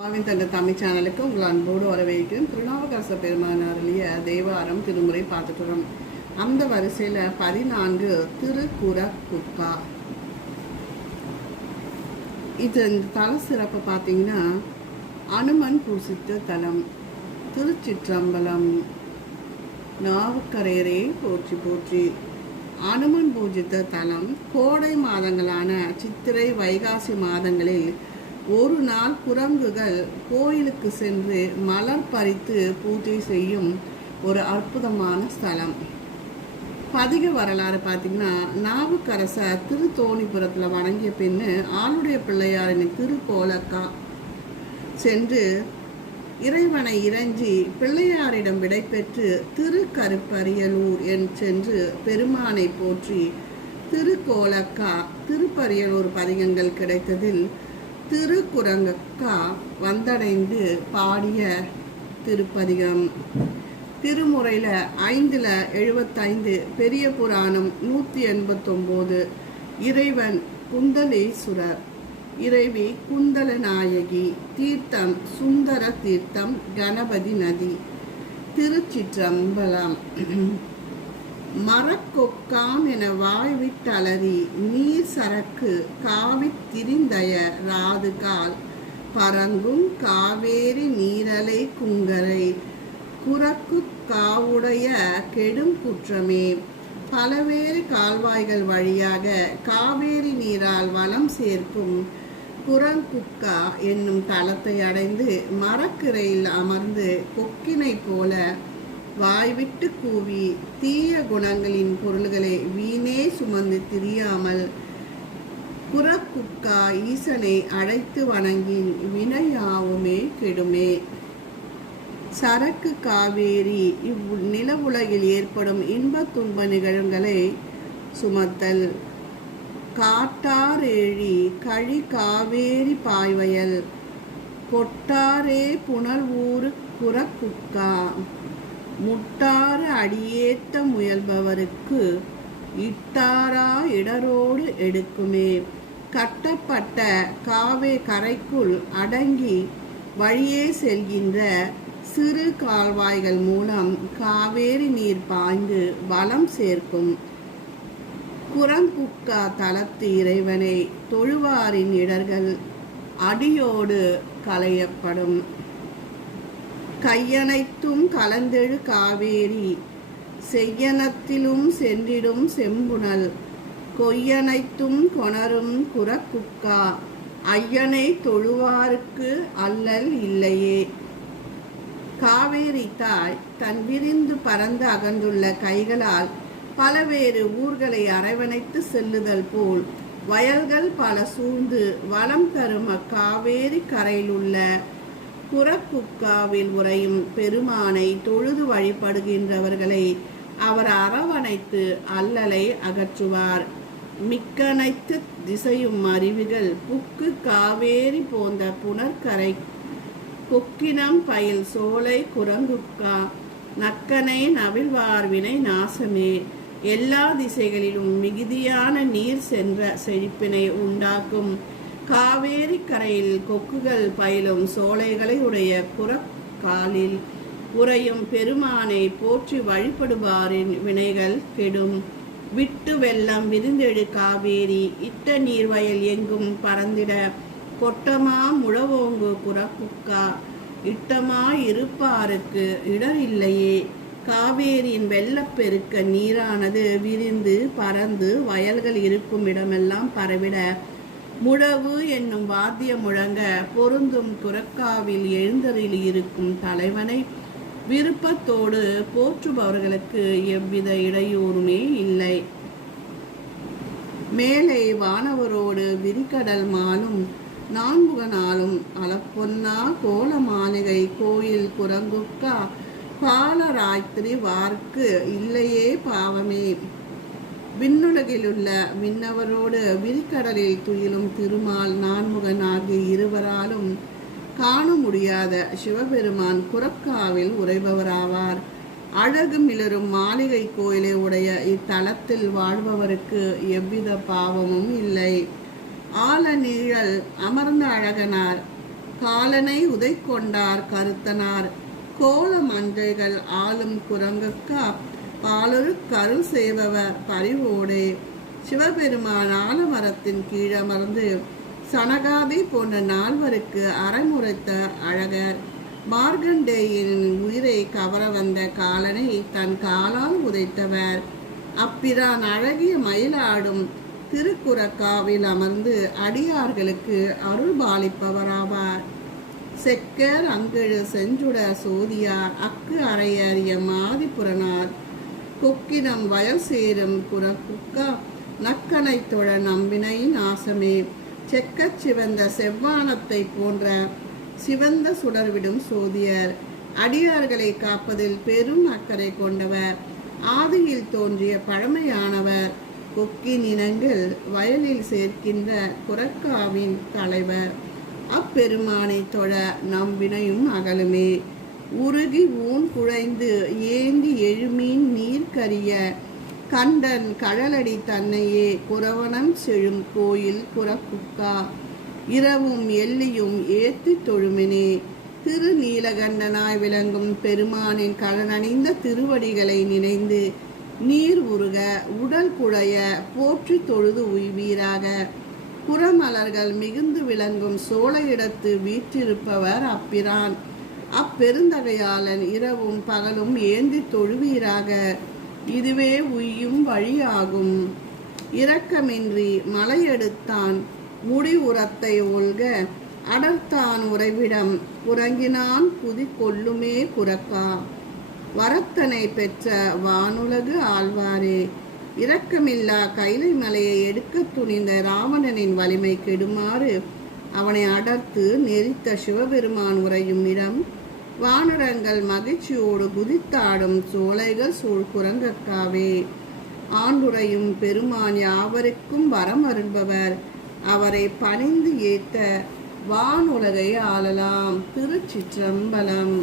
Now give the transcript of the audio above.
பாவின் தந்த தமிழ் சேனலுக்கு உங்கள் அன்போடு வரவேற்கிறேன். திருநாவுக்கரச பெருமான அருளிய தேவாரம் திருமுறை பார்த்துட்டு வரோம் அந்த வரிசையில் பதினான்கு திருக்குறக்குக்கா இது இந்த தல சிறப்பு பார்த்தீங்கன்னா அனுமன் பூசித்த தலம் திருச்சிற்றம்பலம் நாவுக்கரையரே போற்றி போற்றி அனுமன் பூஜித்த தலம் கோடை மாதங்களான சித்திரை வைகாசி மாதங்களில் ஒரு நாள் குரங்குகள் கோயிலுக்கு சென்று மலர் பறித்து பூஜை செய்யும் ஒரு அற்புதமான ஸ்தலம். பதிக வரலாறு பார்த்தீங்கன்னா நாவுக்கரசர் திருத்தோணிபுரத்தில் வணங்கிய பின்னு ஆளுடைய பிள்ளையாரின் திருக்கோலக்கா. சென்று இறைவனை இறைஞ்சி பிள்ளையாரிடம் விடைபெற்று திருக்கருப்பரியலூர் என் சென்று பெருமானை போற்றி திருக்கோலக்கா திருப்பரியலூர் பதிகங்கள் கிடைத்ததில் திருக்குரங்கக்கா வந்தடைந்து பாடிய திருப்பதிகம். திருமுறையில் ஐந்தில் எழுபத்தைந்து பெரிய புராணம் நூற்றி எண்பத்தொம்போது இறைவன் குந்தலேஸ்வரர் இறைவி குந்தல நாயகி தீர்த்தம் சுந்தர தீர்த்தம் கணபதி நதி. திருச்சிற்றம்பலம். மரக்கொக்காம் என வாழ்விட்டலறி நீர் சரக்கு காவித் திரிந்தய ராதுகால். பரங்கும் காவேரி நீரலை குங்கரை குரக்கு காவுடைய கெடும் குற்றமே. பலவேறு கால்வாய்கள் வழியாக காவேரி நீரால் வளம் சேர்க்கும் குரங்குக்கா என்னும் தளத்தை அடைந்து மரக்கிரையில் அமர்ந்து கொக்கினை போல வாய்விட்டு கூவி தீய குணங்களின் பொருள்களை வீணே சுமந்து திரியாமல் குரக்குக்கா ஈசனை அழைத்து வணங்கின் வினையாவுமே கெடுமே. சரக்கு காவேரி இவ் நிலவுலகில் ஏற்படும் இன்ப துன்ப நிகழ்வுகளை சுமத்தல். காட்டாரேழி கழி காவேரி பாய்வயல். கொட்டாரே புனல் ஊரு குரக்குக்கா முட்டாறு அடியேத்த முயல்பவருக்கு இட்டாரா இடரோடு எடுக்குமே. கட்டப்பட்ட காவே கரைக்குள் அடங்கி வழியே செல்கின்ற சிறு கால்வாய்கள் மூலம் காவேரி நீர் பாய்ந்து வளம் சேர்க்கும். குரங்குக்கா தளத்து இறைவனை தொழுவாரின் இடர்கள் அடியோடு களையப்படும். கையனைத்தும் கலந்தெழு காவேரி செய்யனத்திலும் சென்றிடும் செம்புணல் கொய்யனைத்தும் கொணரும் குரக்குக்கா ஐயனை தொழுவாருக்கு அல்லல் இல்லையே. காவேரி தாய் தன் விரிந்து பறந்து அகன்றுள்ள கைகளால் பலவேறு ஊர்களை அரவணைத்து செல்லுதல் போல் வயல்கள் பல சூழ்ந்து வளம் தரும் அக்காவேரி கரையிலுள்ள குரக்குக்காவில் உறையும் பெருமானை தொழுது வழிபடுகின்றவர்களை அவர் அரவணைத்து அல்லலை அகற்றுவார். மிக்கனைத்து திசையும் அருவிகள் புக்கு காவேரி போன்ற புனர்கரை கொக்கினம் பயில் சோலை குரங்குக்கா. நக்கனை நவிழ்வார்வினை நாசமே. எல்லா திசைகளிலும் மிகுதியான நீர் சென்ற செழிப்பினை உண்டாக்கும். காவேரி கரையில் கொக்குகள் பயிலும் சோலைகளை உடைய புறக்காலில் உறையும் பெருமானை போற்றி வழிபடுவாரின் வினைகள் கெடும். விட்டு வெள்ளம் விரிந்தெடு காவேரி இட்ட நீர்வயல் எங்கும் பறந்திட. கொட்டமா முழவோங்கு புறக்குக்கா இட்டமா இருப்பாருக்கு இடர் இல்லையே. காவேரியின் வெள்ளப்பெருக்க நீரானது விரிந்து பறந்து வயல்கள் இருக்கும் இடமெல்லாம் பரவிட. முழவு என்னும் வாத்தியம் முழங்க பொருந்தும் குரக்காவில் எழுந்தரில் இருக்கும் தலைவனை விருப்பத்தோடு போற்றுபவர்களுக்கு எவ்வித இடையூறுமே இல்லை. மேலே வானவரோடு விரிகடல் மாலும் நான்முகனாலும் அலப்பொன்னா கோல மாளிகை கோயில் குரங்குக்கா பாலராய்த்திரி வார்க்கு இல்லையே பாவமே. விண்ணுலகிலுள்ள விண்ணவரோடு விரிக்கடலில் துயிலும் திருமால் நான்முகன் ஆகிய இருவராலும் காண முடியாத சிவபெருமான் குரக்காவில் உறைபவராவார். அழகு மிளரும் மாளிகை கோயிலை உடைய இத்தலத்தில் வாழ்பவருக்கு எவ்வித பாவமும் இல்லை. ஆல நீழல் அமர்ந்த அழகனார் காலனை உதை கொண்டார் கருத்தனார். கோல மஞ்சைகள் ஆளும் குரங்குக்கு பாலொரு கருள் செய்பவர் பரிவோடே. சிவபெருமான் ஆலமரத்தின் கீழமர்ந்து சனகாபி போன்ற நால்வருக்கு அறமுறைத்த அழகர். மார்கண்டேயின் உயிரை கவர வந்த காலனை தன் காலால் உதைத்தவர். அப்பிரான் அழகிய மயிலாடும் திருக்குறக்காவில் அமர்ந்து அடியார்களுக்கு அருள் பாலிப்பவராவார் செக்கர் அங்கழு செஞ்சுட சோதியார் அக்கு அறையர் எம் ஆதிபுரனார் கொக்கினம் வயல் சேரும் குரக்குக்கா நக்கனை தொழ நம்பினை நாசமே செக்கச் சிவந்த செவ்வானத்தை போன்ற சிவந்த சுடர்விடும் சோதியர் அடியார்களை காப்பதில் பெரும் அக்கறை கொண்டவர் ஆதியில் தோன்றிய பழமையானவர் கொக்கின் இனங்கள் வயலில் சேர்க்கின்ற குரக்காவின் தலைவர். அப்பெருமானை தொழ நம் வினையும் அகலுமே. உருகி ஊன் குழைந்து ஏந்தி எழுமீன் நீர் கரிய கண்டன் கடலடி தன்னையே குறவனம் செழும் கோயில் குரக்குக்கா இரவும் எல்லியும் ஏத்தி தொழுமினே. திருநீலகண்டனாய் விளங்கும் பெருமானின் கடனணிந்த திருவடிகளை நினைந்து நீர் உருக உடல் குழைய போற்றி தொழுது உய்வீராக. புறமலர்கள் மிகுந்து விளங்கும் சோழ இடத்து வீற்றிருப்பவர் அப்பிரான். அப்பெருந்தகையாளன் இரவும் பகலும் ஏந்தி தொழுவீராக. இதுவே உய்யும் வழியாகும். இரக்கமின்றி மலையெடுத்தான் முடி உரத்தை ஒல்க அடர்த்தான் உறைவிடம் உறங்கினான் குதி கொள்ளுமே குரக்கா. வரத்தனை பெற்ற வானுலகு ஆழ்வாரே இரக்கமில்லா கைலை மலையை எடுக்க துணிந்த ராவணனின் வலிமை கெடுமாறு அவனை அடர்த்து நெரித்த சிவபெருமான் உறையும் இடம் வானரங்கள் மகிழ்ச்சியோடு குதித்தாடும் சோலைகள் சூழ் குரங்கக்காவே ஆண்டுரையும் பெருமான் யாவருக்கும் வரம் அருள்பவர். அவரை பணிந்து ஏத்த வானுலகை ஆளலாம். திருச்சிற்றம்பலம்.